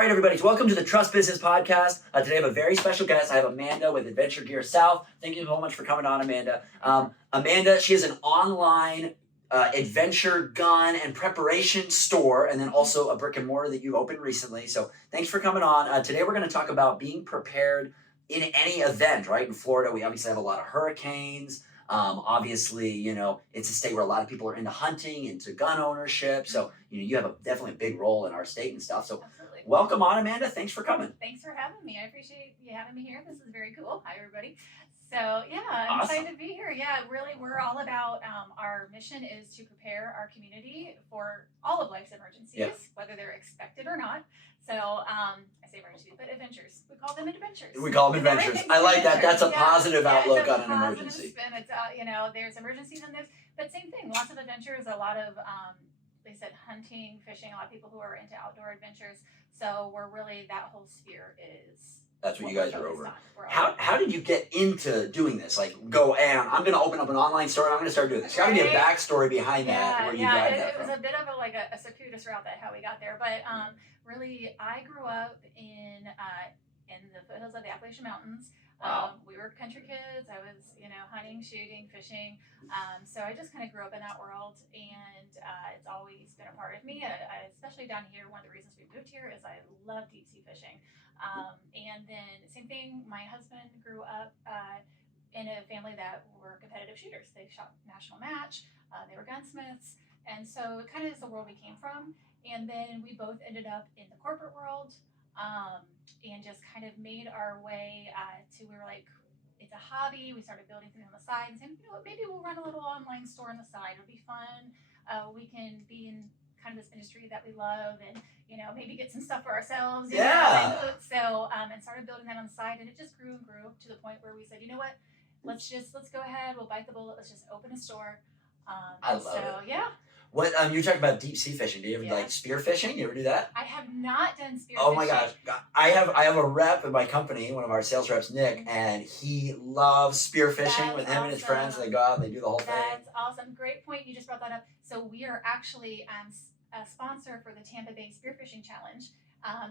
right, everybody, so welcome to the Trust Business Podcast. Today I have a very special guest. I have Amanda with Adventure Gear South. Thank you so much for coming on, Amanda. Amanda, she has an online adventure gun and preparation store, and then also a brick and mortar that you opened recently. So thanks for coming on. Today we're going to talk about being prepared in any event, right? In Florida, we obviously have a lot of hurricanes. Obviously, it's a state where a lot of people are into hunting, into gun ownership. So, you have definitely a big role in our state and stuff. So Absolutely. welcome on, Amanda. Thanks for coming. Thanks for having me. I appreciate you having me here. This is very cool. Hi, everybody. So, yeah, I'm Awesome. excited to be here. Yeah, really, we're all about our mission is to prepare our community for all of life's emergencies, whether they're expected or not. So, I say emergencies, but adventures. We call them adventures. We call them adventures. I like that. That's a positive outlook on an positive emergency. Spin. It's there's emergencies in this, but same thing. Lots of adventures. A lot of they said hunting, fishing. A lot of people who are into outdoor adventures. So we're really that whole sphere is. That's what you guys are over. How did you get into doing this? Like, I'm going to open up an online store and I'm going to start doing this. There's got to be a backstory behind that where you drive that from. It was a bit of a circuitous route that how we got there. But really, I grew up in the foothills of the Appalachian Mountains. Wow. We were country kids. I was, hunting, shooting, fishing. So I just kind of grew up in that world, and it's always been a part of me. Especially down here, one of the reasons we moved here is I love deep sea fishing. And then same thing, my husband grew up in a family that were competitive shooters. They shot national match. They were gunsmiths. And so it kind of is the world we came from. And then we both ended up in the corporate world. And just kind of made our way we were like, it's a hobby. We started building things on the side and saying, maybe we'll run a little online store on the side. It'll be fun. We can be in kind of this industry that we love and, maybe get some stuff for ourselves. And started building that on the side. And it just grew and grew to the point where we said, you know what, let's go ahead. We'll bite the bullet. Let's just open a store. I love it. Yeah. What you're talking about deep sea fishing? Do you ever like spear fishing? You ever do that? I have not done spear fishing. Oh my gosh, I have a rep in my company, one of our sales reps, Nick, and he loves spear fishing with him and his friends. And they go out and they do the whole thing. That's awesome. Great point. You just brought that up. So we are actually a sponsor for the Tampa Bay Spearfishing Challenge.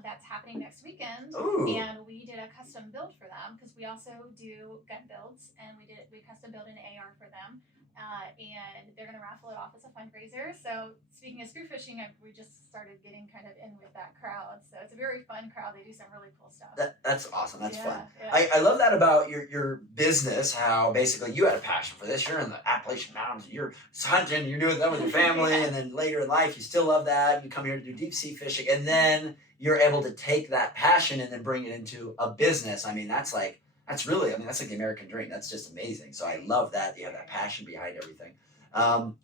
That's happening next weekend. Ooh. And we did a custom build for them because we also do gun builds, and we custom built an AR for them. And they're going to raffle it off as a fundraiser. So speaking of spearfishing, we just started getting kind of in with that crowd. So it's a very fun crowd. They do some really cool stuff. That's awesome. That's fun. Yeah. I love that about your business, how basically you had a passion for this. You're in the Appalachian Mountains. You're hunting. You're doing that with your family. And then later in life, you still love that. You come here to do deep sea fishing. And then you're able to take that passion and then bring it into a business. I mean, that's like the American dream. That's just amazing. So I love that you have that passion behind everything.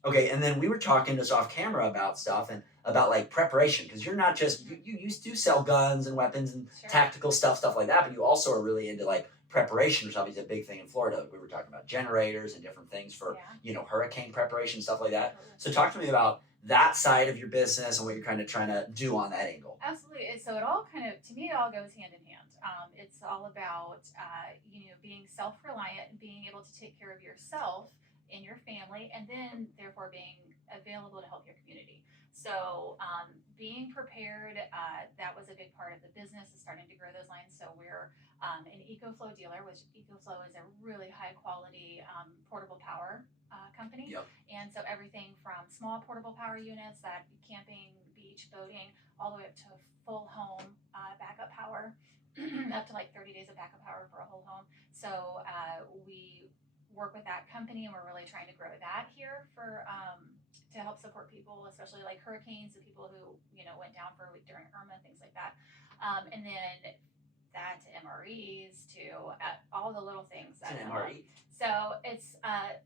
Okay, and then we were talking just off camera about stuff and about like preparation, because you're not just, you used to sell guns and weapons and tactical stuff like that, but you also are really into like preparation, which is obviously a big thing in Florida. We were talking about generators and different things for, hurricane preparation, stuff like that. So talk to me about that side of your business and what you're kind of trying to do on that angle. Absolutely. So it all to me, it all goes hand in hand. It's all about, being self-reliant and being able to take care of yourself and your family, and then therefore being available to help your community. So being prepared, that was a big part of the business, is starting to grow those lines. So we're an EcoFlow dealer, which EcoFlow is a really high quality portable power company. Yep. And so everything from small portable power units that camping, beach, boating, all the way up to a full home backup power, up to like 30 days of backup power for a whole home. So we work with that company, and we're really trying to grow that here for to help support people, especially like hurricanes, the people who went down for a week during Irma, things like that. And then that to MREs to all the little things. It's an MRE. So it's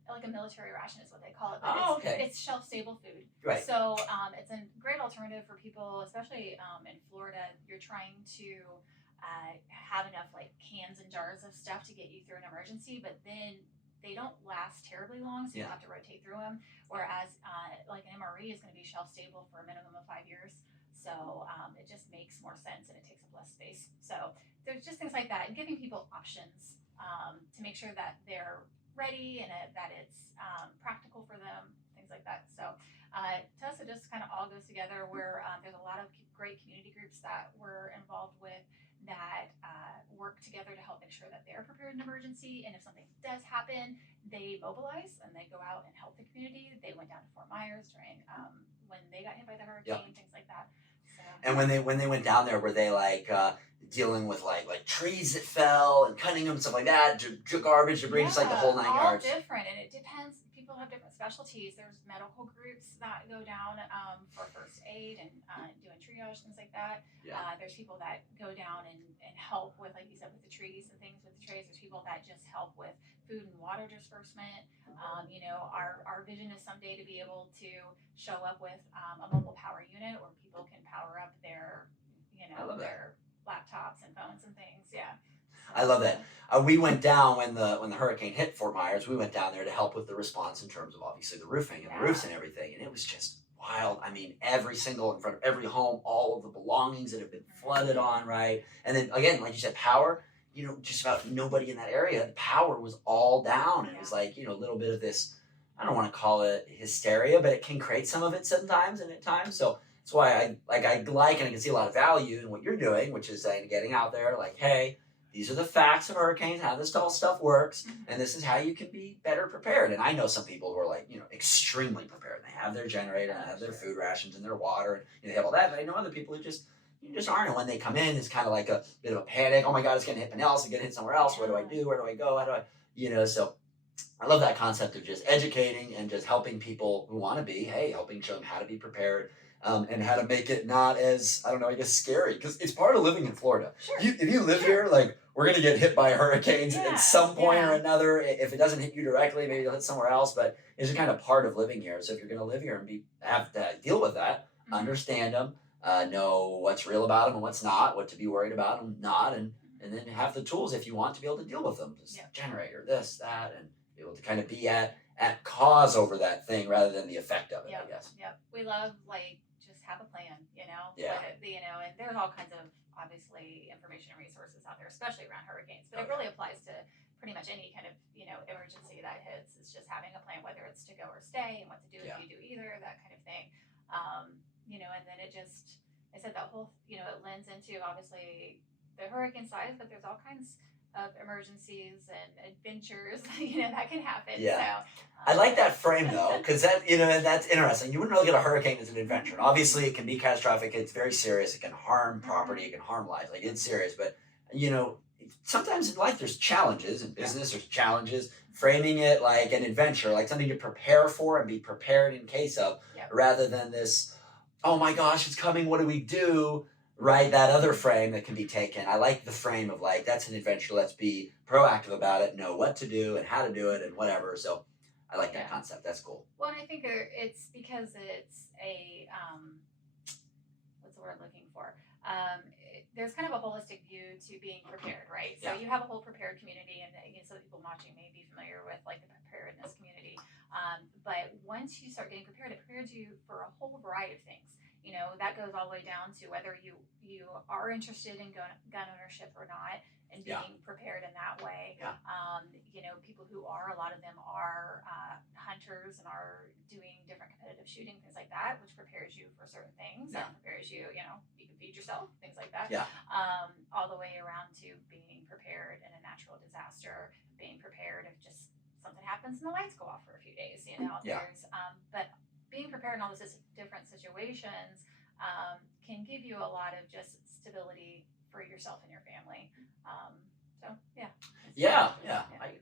like a military ration is what they call it. But it's shelf-stable food. Right. So it's a great alternative for people, especially in Florida. You're trying to have enough like cans and jars of stuff to get you through an emergency, but then they don't last terribly long, so you have to rotate through them. Whereas like an MRE is going to be shelf-stable for a minimum of 5 years. So it just makes more sense, and it takes up less space. So there's just things like that, and giving people options to make sure that they're ready and that it's practical for them, things like that. So to us, it just kind of all goes together. Where there's a lot of great community groups that we're involved make sure that they're prepared in emergency. And if something does happen, they mobilize and they go out and help the community. They went down to Fort Myers during when they got hit by the hurricane, things like that. So, And when they went down there, were they like dealing with like trees that fell and cutting them, stuff like that, garbage, debris, just like the whole 9 all yards? different, and it depends. People have different specialties. There's medical groups that go down for first aid and doing triage, things like that. Yeah. There's people that go down and help with, like you said, with the trees and things with the trays. There's people that just help with food and water disbursement. Our vision is someday to be able to show up with a mobile power unit where people can power up their, I love that. their laptops and phones and things. Yeah. I love that. We went down when the hurricane hit Fort Myers. We went down there to help with the response in terms of obviously the roofing and the roofs and everything, and it was just wild. I mean, every single in front of every home, all of the belongings that have been flooded on, right? And then again, like you said, power. Just about nobody in that area. The power was all down, and it was like a little bit of this. I don't want to call it hysteria, but it can create some of it sometimes and at times. So that's why I like and I can see a lot of value in what you're doing, which is saying getting out there, like, hey, these are the facts of hurricanes, how this all stuff works, and this is how you can be better prepared. And I know some people who are like, extremely prepared. They have their generator, and have their food rations and their water, and they have all that. But I know other people who just aren't. And when they come in, it's kind of like a bit of a panic. Oh my God, it's going to hit Pinellas, it's going to hit somewhere else. What do I do? Where do I go? How do I, so I love that concept of just educating and just helping people who want to be, helping show them how to be prepared. And how to make it not as, I don't know, I guess scary, because it's part of living in Florida. Sure. If you live here, like, we're going to get hit by hurricanes at some point or another. If it doesn't hit you directly, maybe it'll hit somewhere else, but it's a kind of part of living here. So if you're going to live here and have to deal with that, understand them, know what's real about them and what's not, what to be worried about and not, and then have the tools if you want to be able to deal with them. Just generator, this, that, and be able to kind of be at cause over that thing rather than the effect of it, I guess. Yep. We love, just have a plan, Yeah. And there's all kinds of, obviously, information and resources out there, especially around hurricanes, but it really applies to pretty much any kind of, emergency that hits. It's just having a plan, whether it's to go or stay and what to do if you do either, that kind of thing. And then it just, I said that whole, it lends into, obviously, the hurricane size, but there's all kinds of emergencies and adventures, that can happen. Yeah. So, I like that frame though, because that, and that's interesting. You wouldn't really get a hurricane as an adventure. And obviously, it can be catastrophic. It's very serious. It can harm property. It can harm lives. Like, it's serious. But sometimes in life there's challenges. In business, there's challenges. Framing it like an adventure, like something to prepare for and be prepared in case of, rather than this, oh my gosh, it's coming. What do we do? Right, that other frame that can be taken. I like the frame of like, that's an adventure. Let's be proactive about it, know what to do and how to do it and whatever. So I like that concept. That's cool. Well, and I think it's because it's a, what's the word I'm looking for? There's kind of a holistic view to being prepared, right? So you have a whole prepared community, and so people watching may be familiar with like the preparedness community. But once you start getting prepared, it prepares you for a whole variety of things. That goes all the way down to whether you are interested in gun ownership or not, and being prepared in that way. People who are, a lot of them are hunters and are doing different competitive shooting, things like that, which prepares you for certain things and prepares you, you can feed yourself, things like that. All the way around to being prepared in a natural disaster, being prepared if just something happens and the lights go off for a few days, there's, but being prepared in all those different situations can give you a lot of just stability for yourself and your family.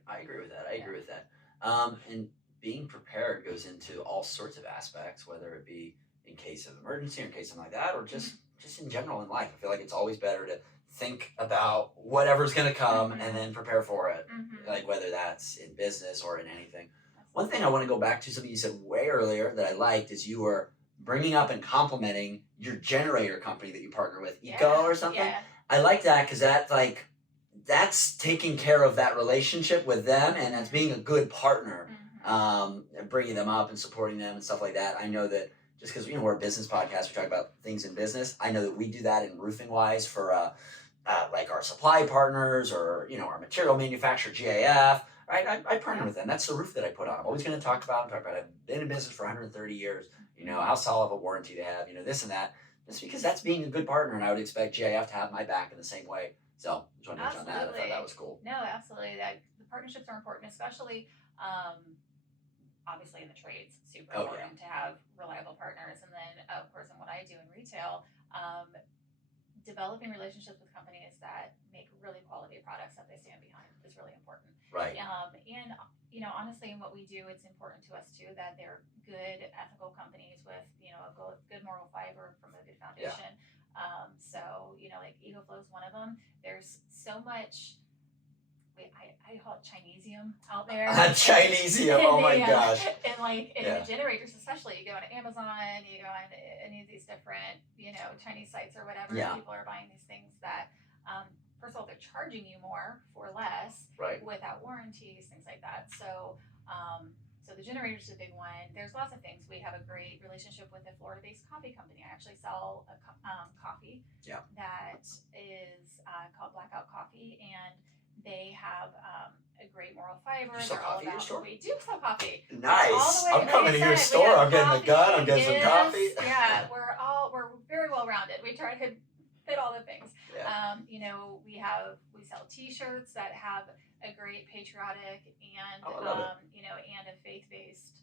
I agree with that. I agree with that. And being prepared goes into all sorts of aspects, whether it be in case of emergency or in case of something like that, or just in general in life. I feel like it's always better to think about whatever's going to come and then prepare for it, like whether that's in business or in anything. One thing I want to go back to, something you said way earlier that I liked, is you were bringing up and complimenting your generator company that you partner with, Eco or something. I like that, because that's taking care of that relationship with them, and that's being a good partner, bringing them up and supporting them and stuff like that. I know that just because we're a business podcast, we talk about things in business. I know that we do that in roofing wise for like our supply partners or our material manufacturer, GAF. Right, I partner with them. That's the roof that I put on. I'm always going to talk about it. I've been in business for 130 years. How solid of a warranty to have. This and that. Just because that's being a good partner, and I would expect GIF to have my back in the same way. So just want to touch on that. I thought that was cool. No, absolutely. That the partnerships are important, especially obviously in the trades. Super important to have reliable partners. And then of course in what I do in retail, developing relationships with companies that make really quality products that they stand behind is really important. Right. And you know, honestly, in what we do, it's important to us too that they're good, ethical companies with, you know, a good moral fiber from a good foundation. So you know, like EcoFlow is one of them. There's so much. I call it Chinesium out there. Chinesium, oh my gosh. And like in the generators, especially, you go on Amazon, you go on any of these different, you know, Chinese sites or whatever. People are buying these things that, first of all, they're charging you more for less, without warranties, things like that. So, so the generator is a big one. There's lots of things. We have a great relationship with a Florida-based coffee company. I actually sell a coffee that is called Blackout Coffee, and they have a great moral fiber. You sell coffee at your store? We do sell coffee. Nice. I'm coming to your store. I'm getting the gun. I'm getting some coffee. Yeah, we're very well rounded. We try to fit all the things. You know, we sell T-shirts that have a great patriotic and you know, and a faith-based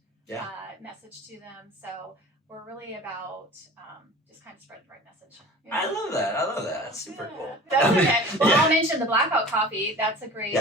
message to them. So we're really about just kind of spreading the right message. I love that. That's super cool. That's okay. Well, I'll mention the Blackout Coffee. That's a great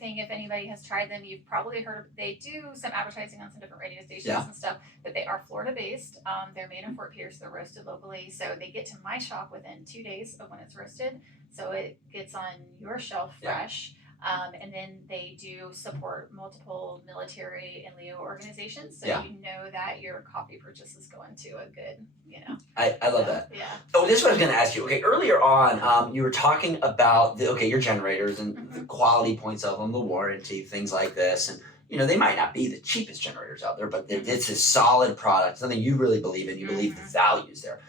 thing. If anybody has tried them, you've probably heard of. They do some advertising on some different radio stations and stuff, but they are Florida based. They're made in Fort Pierce. They're roasted locally, so they get to my shop within 2 days of when it's roasted, so it gets on your shelf fresh. And then they do support multiple military and Leo organizations, so you know that your coffee purchase is going to a good, you know. I love that. Yeah. Oh, this is what I was going to ask you. Okay, earlier on, you were talking about your generators and the quality points of them, the warranty, things like this, and you know they might not be the cheapest generators out there, but it's a solid product, something you really believe in. You believe the values there.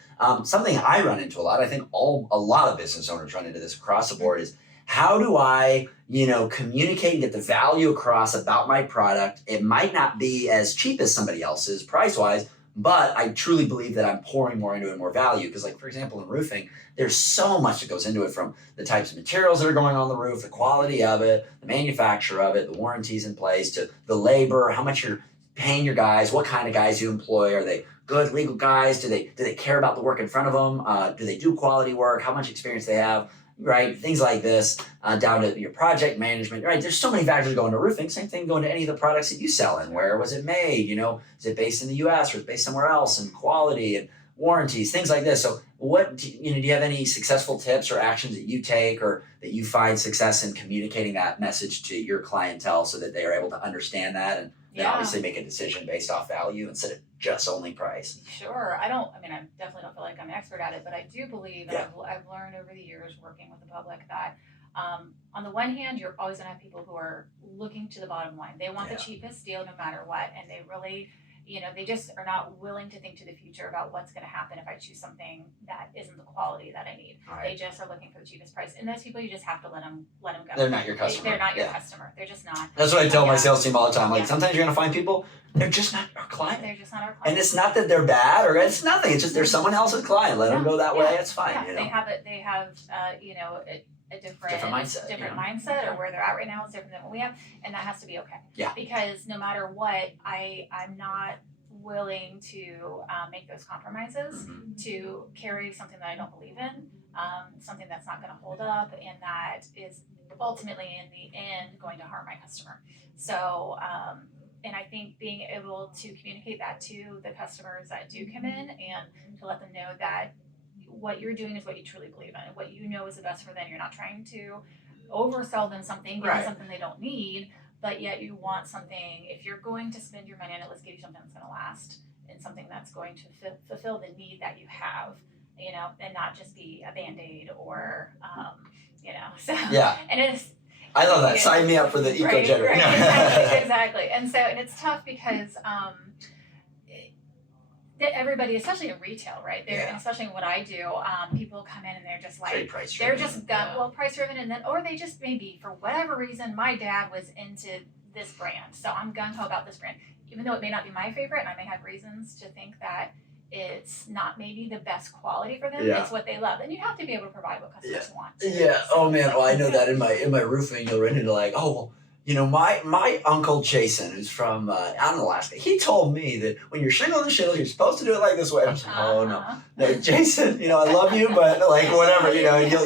Something I run into a lot. I think a lot of business owners run into this across the board is, how do I, you know, communicate and get the value across about my product? It might not be as cheap as somebody else's price-wise, but I truly believe that I'm pouring more into it, more value. Because like, for example, in roofing, there's so much that goes into it, from the types of materials that are going on the roof, the quality of it, the manufacture of it, the warranties in place, to the labor, how much you're paying your guys, what kind of guys you employ. Are they good legal guys? Do they care about the work in front of them? Do they do quality work? How much experience they have? Right, things like this, down to your project management. Right, there's so many factors that go into roofing. Same thing going to any of the products that you sell in. Where was it made? You know, is it based in the U.S. or is it based somewhere else? And quality and warranties, things like this. So, do you have any successful tips or actions that you take, or that you find success in communicating that message to your clientele, so that they are able to understand that and then obviously make a decision based off value instead of just only price? Sure. I definitely don't feel like I'm an expert at it, but I do believe, and I've learned over the years working with the public, that on the one hand, you're always going to have people who are looking to the bottom line. They want the cheapest deal no matter what, and they really, you know, they just are not willing to think to the future about what's going to happen if I choose something that isn't the quality that I need. They just are looking for the cheapest price, and those people, you just have to let them go. They're not your customer. They're not your customer. They're just not. That's what I tell my sales team all the time. Like, sometimes you're going to find people, they're just not our client. They're just not our client. And it's not that they're bad, or it's nothing. It's just they're someone else's client. Let them go that way. It's fine. You know? They have you know, a different mindset, or where they're at right now is different than what we have, and that has to be okay. Yeah. Because no matter what, I'm not willing to make those compromises to carry something that I don't believe in, something that's not going to hold up, and that is ultimately in the end going to harm my customer. So, and I think being able to communicate that to the customers that do come in, and to let them know that what you're doing is what you truly believe in, and what you know is the best for them. You're not trying to oversell them something, give them something they don't need, but yet you want something. If you're going to spend your money on it, let's give you something that's going to last, and something that's going to fulfill the need that you have, you know, and not just be a Band-Aid or, you know. So, and it's, I love that. Sign me up for the eco generator. Exactly. And it's tough because everybody, especially in retail, right? And especially in what I do, people come in and they're just like, they're just price driven, and then, or they just, maybe for whatever reason, my dad was into this brand, so I'm gung ho about this brand, even though it may not be my favorite, and I may have reasons to think that it's not maybe the best quality for them. Yeah. It's what they love, and you have to be able to provide what customers want. Yeah. Oh man. Well, I know that in my roofing, you'll run into like, oh, well, my uncle Jason, who's from out in Alaska, he told me that when you're shingling the shingles, you're supposed to do it like this way. I'm like, oh no, Jason, I love you, but like whatever,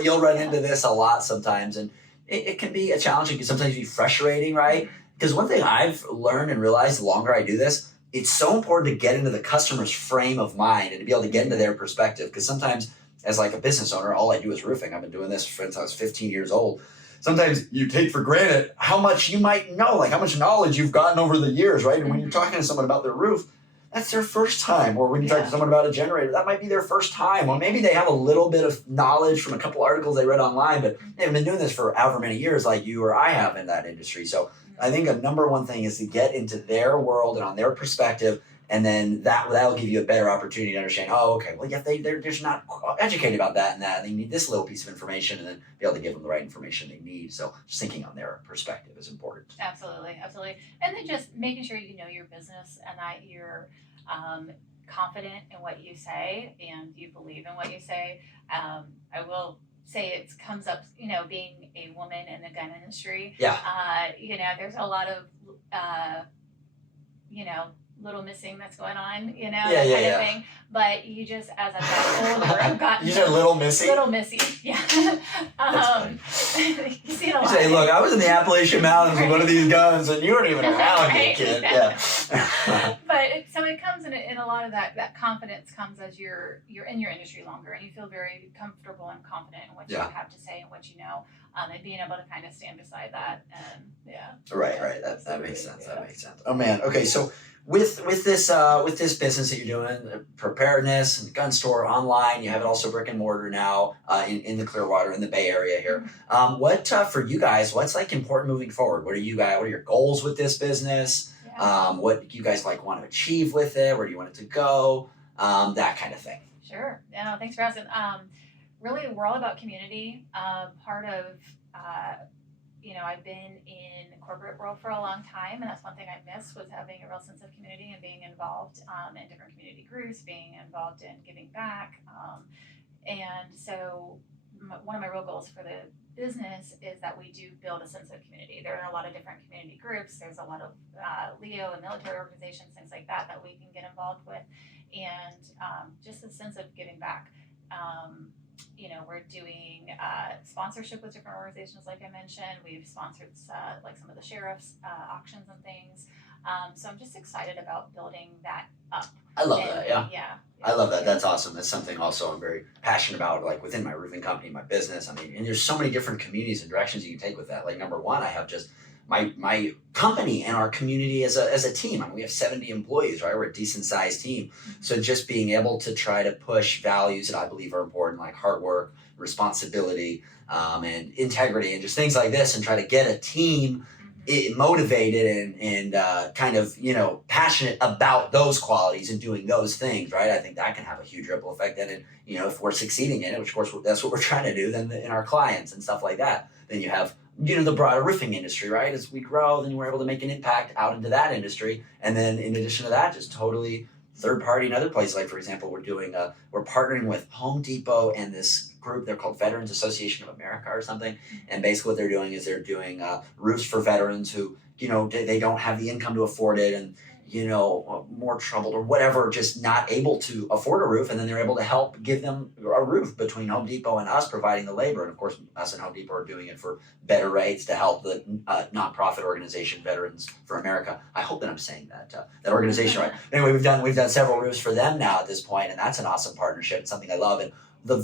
you'll run into this a lot sometimes, and it can be a challenge. It can sometimes be frustrating, right? Because one thing I've learned and realized the longer I do this, it's so important to get into the customer's frame of mind and to be able to get into their perspective. Because sometimes, as like a business owner, all I do is roofing. I've been doing this since I was 15 years old. Sometimes you take for granted how much you might know, like how much knowledge you've gotten over the years, right? And when you're talking to someone about their roof, that's their first time. Or when you talk to someone about a generator, that might be their first time. Or maybe they have a little bit of knowledge from a couple articles they read online, but they haven't been doing this for however many years like you or I have in that industry. So I think a number one thing is to get into their world and on their perspective, and then that'll give you a better opportunity to understand, oh, okay, well, yeah, they're just not educated about that and that. They need this little piece of information, and then be able to give them the right information they need. So just thinking on their perspective is important. Absolutely. And then just making sure you know your business and that you're confident in what you say and you believe in what you say. I will say it comes up, being a woman in the gun industry. Yeah. There's a lot of, little missing that's going on, that kind of thing. But you just, as I've gotten older, I've gotten... You said little missy? Little missy, yeah. You see it a lot. You say, look, I was in the Appalachian Mountains with one of these guns, and you weren't even around yet, kid. Yeah. But so it comes in a lot of that confidence comes as you're in your industry longer, and you feel very comfortable and confident in what you have to say and what you know, and being able to kind of stand beside that. Right. That makes sense. That makes sense. Oh man. Okay. So with this business that you're doing, Preparedness and gun store online, you have it also brick and mortar now in the Clearwater in the Bay Area here. What for you guys? What's like important moving forward? What are your goals with this business? What do you guys want to achieve with it? Where do you want it to go? That kind of thing. Sure. Yeah. Thanks for asking. Really, we're all about community. Part of I've been in the corporate world for a long time, and that's one thing I missed was having a real sense of community and being involved in different community groups, being involved in giving back. And so one of my real goals for the business is that we do build a sense of community. There are a lot of different community groups. There's a lot of LEO and military organizations, things like that we can get involved with, and just a sense of giving back. We're doing sponsorship with different organizations, like I mentioned. We've sponsored some of the sheriff's auctions and things. So I'm just excited about building that up. I love that. Yeah. I love that. Yeah. That's awesome. That's something also I'm very passionate about, like within my roofing company, my business. I mean, and there's so many different communities and directions you can take with that. Like number one, I have just my company and our community as a team. I mean, we have 70 employees, right? We're a decent sized team. So just being able to try to push values that I believe are important, like hard work, responsibility, and integrity, and just things like this, and try to get a team motivated and kind of passionate about those qualities and doing those things, right? I think that can have a huge ripple effect. And if we're succeeding in it, which of course that's what we're trying to do, then in our clients and stuff like that, then you have the broader roofing industry, right? As we grow, then we're able to make an impact out into that industry, and then in addition to that, just totally third party in other places. Like for example, we're partnering with Home Depot and this group. They're called Veterans Association of America or something. And basically what they're doing is they're doing roofs for veterans who they don't have the income to afford it, and more troubled or whatever, just not able to afford a roof, and then they're able to help give them a roof between Home Depot and us providing the labor. And of course, us and Home Depot are doing it for better rates to help the nonprofit organization Veterans for America. I hope that I'm saying that organization right. Anyway, we've done several roofs for them now at this point, and that's an awesome partnership. It's something I love. And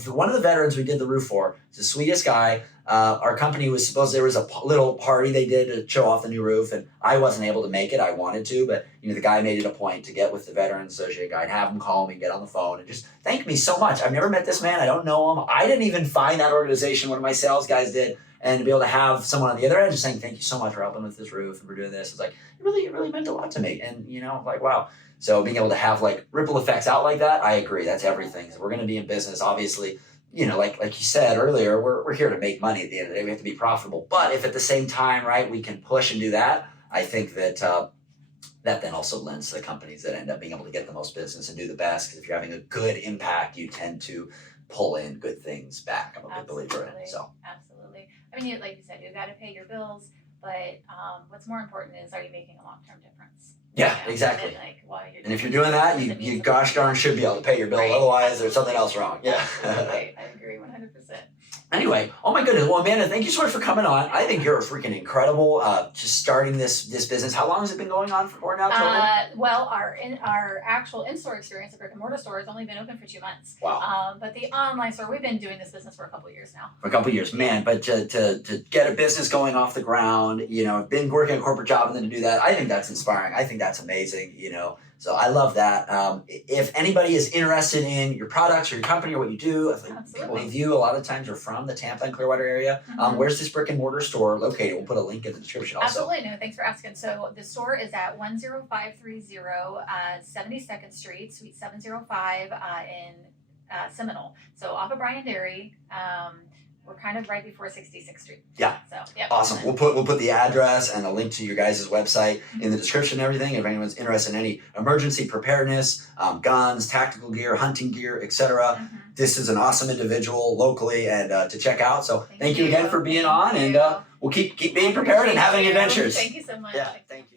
one of the veterans we did the roof for is the sweetest guy. Our company was supposed, there was a little party they did to show off the new roof, and I wasn't able to make it. I wanted to, but the guy made it a point to get with the Veterans Associate guy and have him call me, get on the phone, and just thank me so much. I've never met this man. I don't know him. I didn't even find that organization. One of my sales guys did. And to be able to have someone on the other end just saying, thank you so much for helping with this roof and for doing this. It's like, it really meant a lot to me. And, like, wow. So being able to have like ripple effects out like that, I agree. That's everything. So we're going to be in business, obviously. Like you said earlier, we're here to make money at the end of the day. We have to be profitable. But if at the same time, right, we can push and do that, I think that that then also lends to the companies that end up being able to get the most business and do the best. Because if you're having a good impact, you tend to pull in good things back. I'm a big believer in it. So Absolutely. I mean, like you said, you got to pay your bills, but what's more important is, are you making a long-term difference? yeah, You know, exactly. And if you're doing that, you gosh darn should be able to pay your bill. Right. Otherwise, there's something else wrong. Yeah. Absolutely. I agree 100%. Anyway, oh my goodness. Well, Amanda, thank you so much for coming on. I think you're a freaking incredible. Just starting this business. How long has it been going on for now? Well, our actual in-store experience, the brick and mortar store, has only been open for 2 months. Wow. But the online store, we've been doing this business for a couple of years now. For a couple of years, man. But to get a business going off the ground, you know, been working a corporate job and then to do that, I think that's inspiring. I think that's amazing. You know. So I love that. If anybody is interested in your products or your company or what you do, I think people with you a lot of times are from the Tampa and Clearwater area. Where's this brick and mortar store located? We'll put a link in the description also. Absolutely. No, thanks for asking. So the store is at 10530 72nd Street, Suite 705 in Seminole. So off of Bryan Dairy. We're kind of right before 66th Street. Yeah. So yeah. Awesome. We'll put the address and a link to your guys' website in the description and everything. If anyone's interested in any emergency preparedness, guns, tactical gear, hunting gear, etc. This is an awesome individual locally and to check out. So thank you again for being on, and we'll keep being prepared and having adventures. Thank you so much. Yeah. Thank you.